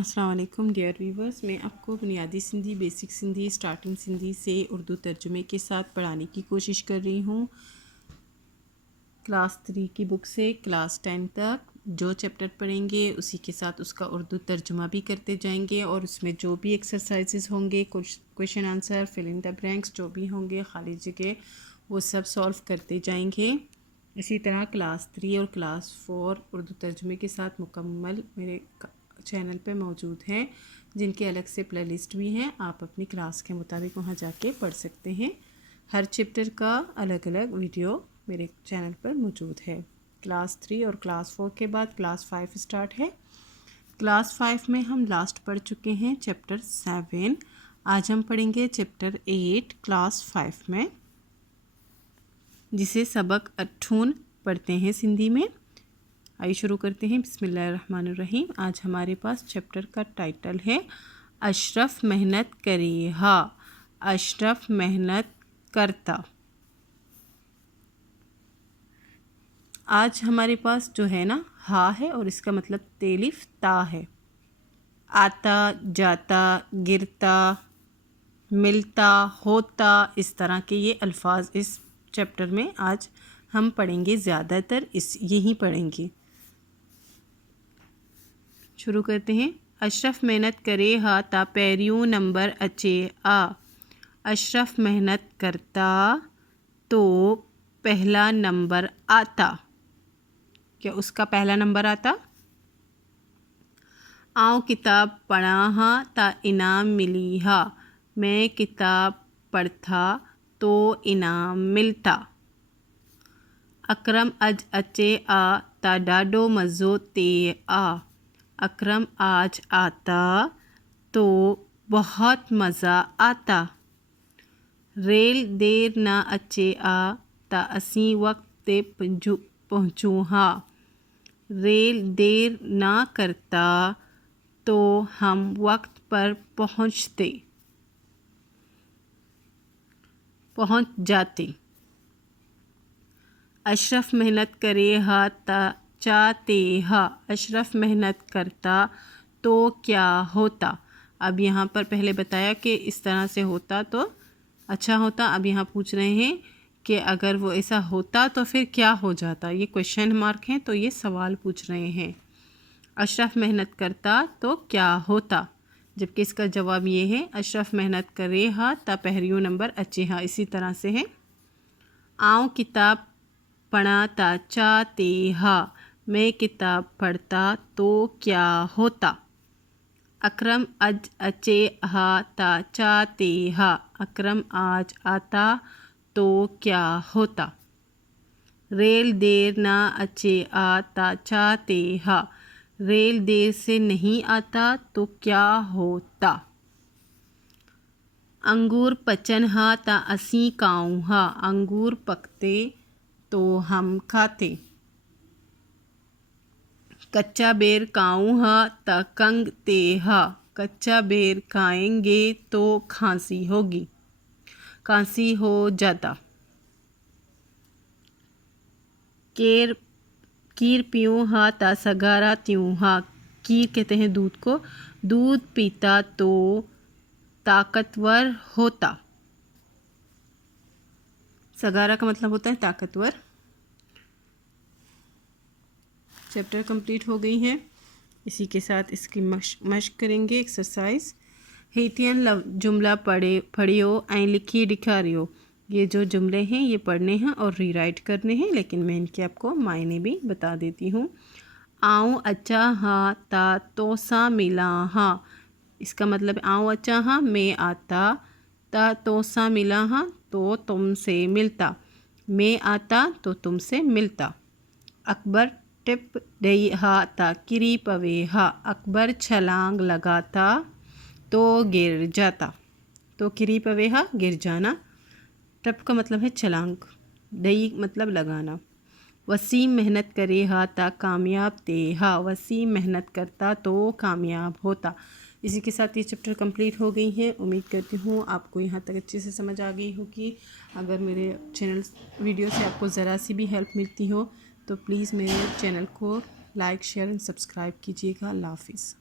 अस्सलाम वालेकुम dear viewers, मैं आपको बुनियादी सिंधी, बेसिक सिंधी, स्टार्टिंग सिंधी से उर्दू तर्जुमे के साथ पढ़ाने की कोशिश कर रही हूँ। क्लास 3 की बुक से क्लास 10 तक जो चैप्टर पढ़ेंगे उसी के साथ उसका उर्दू तर्जुमा भी करते जाएंगे और उसमें जो भी एक्सरसाइजेज होंगे, question answer, fill in the blanks जो भी होंगे, खाली जगह, वो सब सॉल्व करते जाएंगे। इसी तरह क्लास 3 और क्लास 4 उर्दू तर्जुमे के साथ मुकम्मल मेरे चैनल पे मौजूद हैं, जिनके अलग से प्लेलिस्ट भी हैं। आप अपनी क्लास के मुताबिक वहाँ जाके पढ़ सकते हैं। हर चैप्टर का अलग अलग वीडियो मेरे चैनल पर मौजूद है। क्लास 3 और क्लास 4 के बाद क्लास 5 स्टार्ट है। क्लास 5 में हम लास्ट पढ़ चुके हैं चैप्टर 7। आज हम पढ़ेंगे चैप्टर 8 क्लास 5 में, जिसे सबक 58 पढ़ते हैं सिंधी में। आइए शुरू करते हैं। बिस्मिल्लाहिर्रहमानिर्रहीम। आज हमारे पास चैप्टर का टाइटल है अशरफ मेहनत करेहा। अशरफ मेहनत करता। आज हमारे पास जो है ना, हा है और इसका मतलब तेलिफ ता है। आता, जाता, गिरता, मिलता, होता, इस तरह के ये अल्फाज इस चैप्टर में आज हम पढ़ेंगे। ज़्यादातर यही पढ़ेंगे। शुरू करते हैं। अशरफ मेहनत करे हा ता पैरियों नंबर अचे आ। अशरफ मेहनत करता तो पहला नंबर आता। क्या उसका पहला नंबर आता? आऊँ किताब पढ़ा हा ता इनाम मिली हा। मैं किताब पढ़ता तो इनाम मिलता। अकरम अज अचे आ ता डाडो मज़ो ते आ। अकरम आज आता तो बहुत मज़ा आता। रेल देर ना अचे आ ता असी वक्त ते पहुँचूँ हा। रेल देर ना करता तो हम वक्त पर पहुँच जाते। अशरफ मेहनत करे हा ता चाहते हा। अशरफ मेहनत करता तो क्या होता। अब यहाँ पर पहले बताया कि इस तरह से होता तो अच्छा होता। अब यहाँ पूछ रहे हैं कि अगर वो ऐसा होता तो फिर क्या हो जाता। ये क्वेश्चन मार्क हैं, तो ये सवाल पूछ रहे हैं। अशरफ मेहनत करता तो क्या होता, जबकि इसका जवाब ये है अशरफ मेहनत करे हा ता पहरियों नंबर अच्छे हा। इसी तरह से है। आऊँ किताब पढ़ा ता चाहते हा। मैं किताब पढ़ता तो क्या होता। अकरम अज अचे हा ता चाहते हा। अकरम आज आता तो क्या होता। रेल देर ना अचे आ ता चाहते हा। रेल देर से नहीं आता तो क्या होता। अंगूर पचन हा ता असी काऊँ हा। अंगूर पकते तो हम खाते। कच्चा बेर खाऊँ हा ता कंग ते हा। कच्चा बेर खाएंगे तो खांसी होगी, खांसी हो जाता। कीर पीऊँ हा ता सगारा त्यूँ हा। कीर कहते हैं दूध को। दूध पीता तो ताकतवर होता। सगारा का मतलब होता है ताकतवर। चैप्टर कंप्लीट हो गई है। इसी के साथ इसकी मश्क करेंगे। एक्सरसाइज हेतियन जुमला पढ़ियो ऐं लिखी ॾेखारियो। ये जो जुमले हैं ये पढ़ने हैं और रीराइट करने हैं, लेकिन मैं इनके आपको मायने भी बता देती हूँ। आऊँ अच्छा हाँ ता तोसा मिला हाँ। इसका मतलब आऊँ अच्छा हाँ, मैं आता, ता तोसा मिला हाँ तो तुमसे मिलता। मैं आता तो तुमसे मिलता। अकबर टिप दई हा ता किरी पवे हा। अकबर छलांग लगाता तो गिर जाता। तो किरी पवे हा गिर जाना। टप का मतलब है छलांग, दई मतलब लगाना। वसीम मेहनत करे हा ता कामयाब ते हा। वसीम मेहनत करता तो कामयाब होता। इसी के साथ ये चैप्टर कंप्लीट हो गई है। उम्मीद करती हूँ आपको यहाँ तक अच्छे से समझ आ गई होगी। अगर मेरे चैनल वीडियो से आपको ज़रा सी भी हेल्प मिलती हो तो प्लीज़ मेरे चैनल को लाइक, शेयर एंड सब्सक्राइब कीजिएगा। अल्लाह हाफिज़।